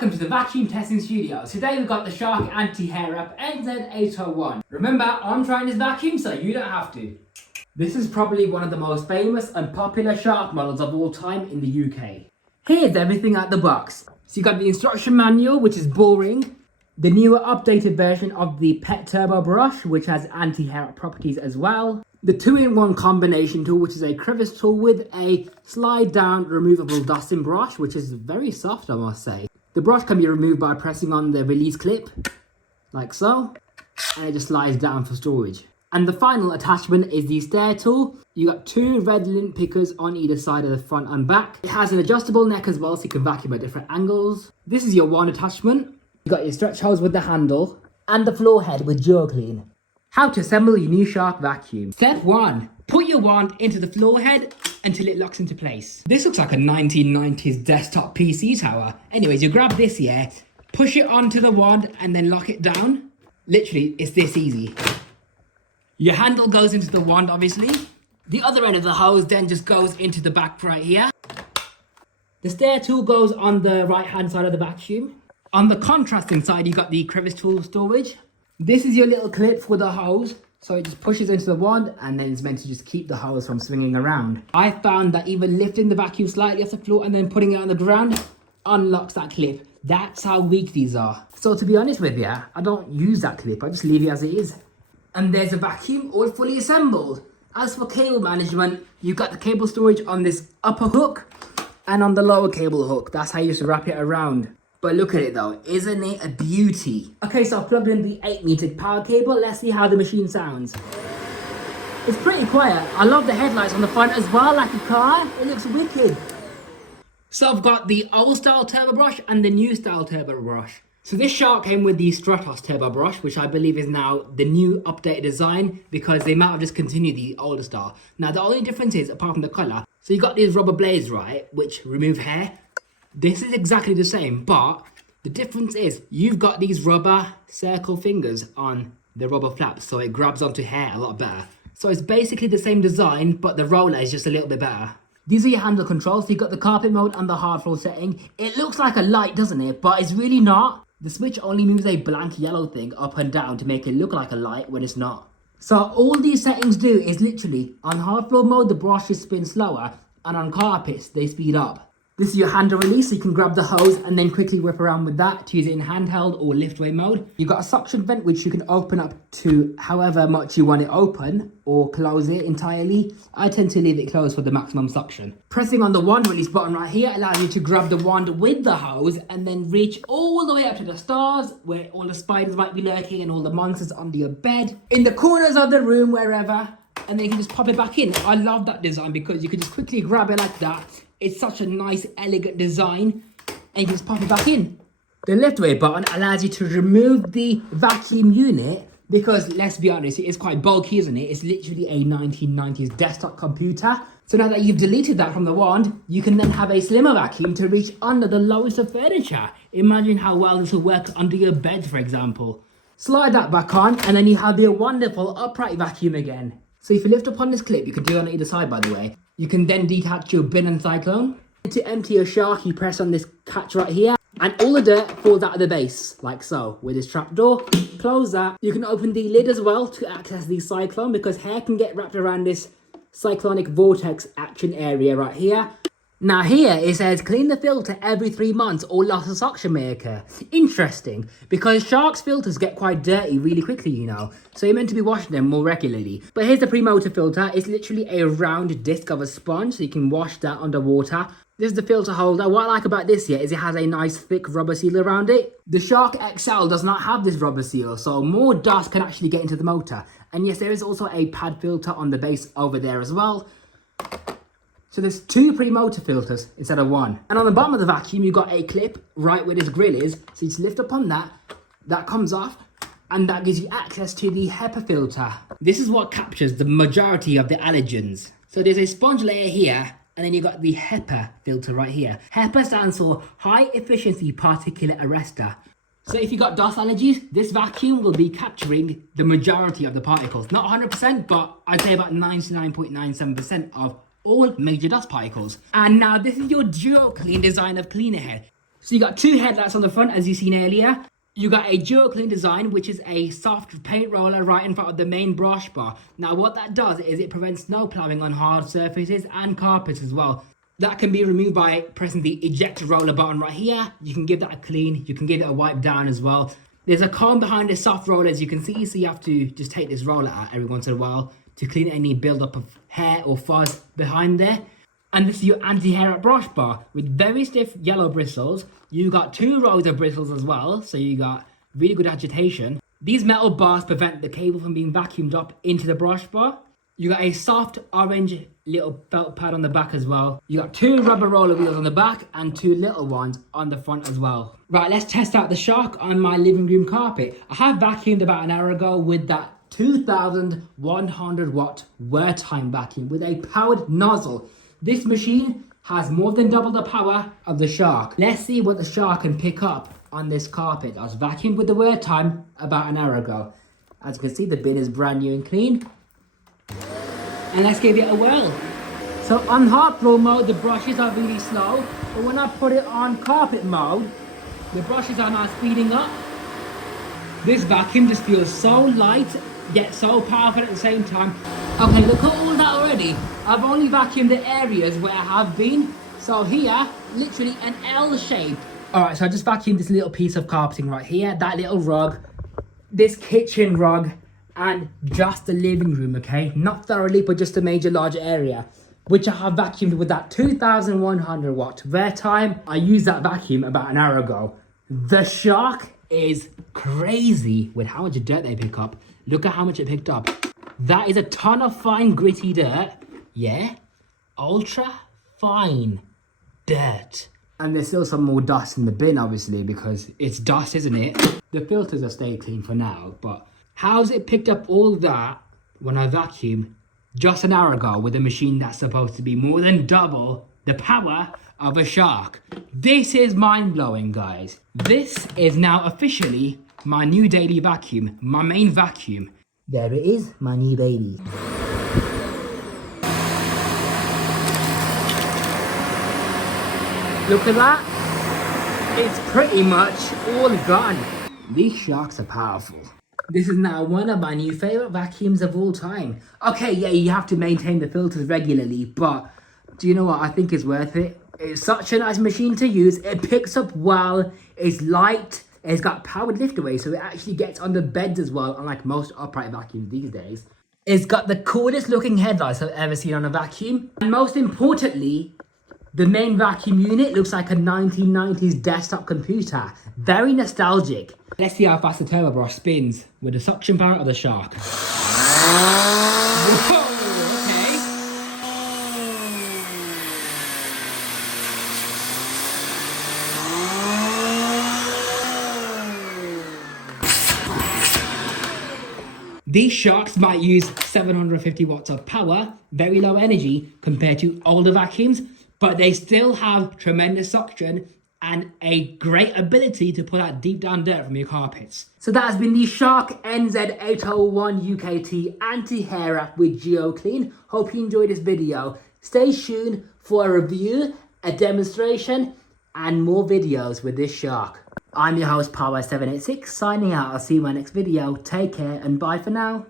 welcome to the vacuum testing studio. Today we've got the Shark Anti Hair Wrap NZ801. Remember, I'm trying this vacuum so you don't have to. This is probably one of the most famous and popular Shark models of all time in the UK. Here's everything out the box. So you got the instruction manual, which is boring. The newer updated version of the Pet Turbo brush, which has anti-hair wrap properties as well. The 2-in-1 combination tool, which is a crevice tool with a slide down removable dusting brush, which is very soft, I must say. The brush can be removed by pressing on the release clip, like so, and it just slides down for storage. And the final attachment is the stair tool. You got 2 red lint pickers on either side of the front and back. It has an adjustable neck as well, so you can vacuum at different angles. This is your wand attachment. You got your stretch hose with the handle, and the floor head with Duo Clean. How to assemble your new Shark vacuum. Step 1. Put your wand into the floor head until it locks into place. This looks like a 1990s desktop PC tower. Anyways, you grab this here, push it onto the wand and then lock it down. Literally, it's this easy. Your handle goes into the wand, obviously. The other end of the hose then just goes into the back right here. The stair tool goes on the right hand side of the vacuum. On the contrasting side, you got the crevice tool storage. This is your little clip for the hose, so it just pushes into the wand and then it's meant to just keep the hose from swinging around. I found that even lifting the vacuum slightly off the floor and then putting it on the ground unlocks that clip. That's how weak these are. So to be honest with you, I don't use that clip, I just leave it as it is. And there's a vacuum all fully assembled. As for cable management, you've got the cable storage on this upper hook and on the lower cable hook. That's how you just wrap it around. But look at it though, isn't it a beauty? Okay, so I've plugged in the 8-meter power cable. Let's see how the machine sounds. It's pretty quiet. I love the headlights on the front as well, like a car. It looks wicked. So I've got the old style turbo brush and the new style turbo brush. So this Shark came with the Stratos turbo brush, which I believe is now the new updated design because they might have just continued the older style. Now the only difference is, apart from the colour, so you got these rubber blades, right, which remove hair. This is exactly the same, but the difference is you've got these rubber circle fingers on the rubber flaps, so it grabs onto hair a lot better. So it's basically the same design, but the roller is just a little bit better. These are your handle controls. So you've got the carpet mode and the hard floor setting. It looks like a light, doesn't it? But it's really not. The switch only moves a blank yellow thing up and down to make it look like a light when it's not. So all these settings do is literally, on hard floor mode, the brushes spin slower, and on carpets, they speed up. This is your handle release, so you can grab the hose and then quickly whip around with that to use it in handheld or liftway mode. You've got a suction vent which you can open up to however much you want it open or close it entirely. I tend to leave it closed for the maximum suction. Pressing on the wand release button right here allows you to grab the wand with the hose and then reach all the way up to the stars where all the spiders might be lurking and all the monsters under your bed, in the corners of the room, wherever, and then you can just pop it back in. I love that design because you can just quickly grab it like that. It's such a nice, elegant design, and you can just pop it back in. The liftway button allows you to remove the vacuum unit because, let's be honest, it is quite bulky, isn't it? It's literally a 1990s desktop computer. So now that you've deleted that from the wand, you can then have a slimmer vacuum to reach under the lowest of furniture. Imagine how well this will work under your bed, for example. Slide that back on, and then you have your wonderful upright vacuum again. So if you lift up on this clip, you can do it on either side, by the way. You can then detach your bin and cyclone. To empty your Shark, you press on this catch right here, and all the dirt falls out of the base, like so, with this trapdoor. Close that. You can open the lid as well to access the cyclone, because hair can get wrapped around this cyclonic vortex action area right here. Now here it says clean the filter every 3 months or loss of suction maker. Interesting, because Shark's filters get quite dirty really quickly, you know, so you're meant to be washing them more regularly. But here's the pre-motor filter. It's literally a round disc of a sponge, so you can wash that underwater. This is the filter holder. What I like about this here is it has a nice thick rubber seal around it. The Shark XL does not have this rubber seal, so more dust can actually get into the motor. And yes, there is also a pad filter on the base over there as well. So there's 2 pre-motor filters instead of 1. And on the bottom of the vacuum, you've got a clip right where this grill is. So you just lift up on that, that comes off, and that gives you access to the HEPA filter. This is what captures the majority of the allergens. So there's a sponge layer here, and then you've got the HEPA filter right here. HEPA stands for High Efficiency Particulate Arrestor. So if you've got dust allergies, this vacuum will be capturing the majority of the particles. Not 100%, but I'd say about 99.97% of all major dust particles. And now this is your Duo Clean design of cleaner head. So you got two headlights on the front, as you seen earlier. You got a dual clean design, which is a soft paint roller right in front of the main brush bar. Now what that does is it prevents snow plowing on hard surfaces and carpets as well. That can be removed by pressing the eject roller button right here. You can give that a clean, you can give it a wipe down as well. There's a comb behind the soft roller, as you can see, so you have to just take this roller out every once in a while to clean any build-up of hair or fuzz behind there. And this is your anti-hair up brush bar with very stiff yellow bristles. You got 2 rows of bristles as well, so you got really good agitation. These metal bars prevent the cable from being vacuumed up into the brush bar. You got a soft orange little felt pad on the back as well. You got 2 rubber roller wheels on the back and 2 little ones on the front as well. Right, let's test out the Shark on my living room carpet. I have vacuumed about an hour ago with that 2100 watt wear time vacuum with a powered nozzle. This machine has more than double the power of the Shark. Let's see what the Shark can pick up on this carpet. I was vacuumed with the wear time about an hour ago. As you can see, the bin is brand new and clean. And let's give it a whirl. So on hard floor mode, the brushes are really slow, but when I put it on carpet mode, the brushes are now speeding up. This vacuum just feels so light, yet so powerful at the same time. Okay, look at all that already. I've only vacuumed the areas where I have been. So here, literally an L shape. All right, so I just vacuumed this little piece of carpeting right here, that little rug, this kitchen rug, and just the living room, okay? Not thoroughly, but just a major large area, which I have vacuumed with that 2100 watt wear time. I used that vacuum about an hour ago. The Shark is crazy with how much dirt they pick up. Look at how much it picked up. That is a ton of fine gritty dirt. Yeah, ultra fine dirt. And there's still some more dust in the bin, obviously, because it's dust, isn't it? The filters are staying clean for now, but how's it picked up all that when I vacuumed just an hour ago with a machine that's supposed to be more than double the power of a Shark? This is mind-blowing, guys. This is now officially my new daily vacuum, my main vacuum. There it is, my new baby. Look at that. It's pretty much all gone. These Sharks are powerful. This is now one of my new favorite vacuums of all time. Okay, yeah, you have to maintain the filters regularly, but do you know what? I think it's worth it. It's such a nice machine to use. It picks up well. It's light. It's got powered lift away, so it actually gets under beds as well, unlike most upright vacuums these days. It's got the coolest looking headlights I've ever seen on a vacuum. And most importantly, the main vacuum unit looks like a 1990s desktop computer. Very nostalgic. Let's see how fast the turbo brush spins with the suction power of the Shark. Whoa, okay. These Sharks might use 750 watts of power, very low energy compared to older vacuums, but they still have tremendous suction and a great ability to pull out deep down dirt from your carpets. So that has been the Shark NZ801UKT Anti Hair Wrap with GeoClean. Hope you enjoyed this video. Stay tuned for a review, a demonstration, and more videos with this Shark. I'm your host, Power786, signing out. I'll see you in my next video. Take care and bye for now.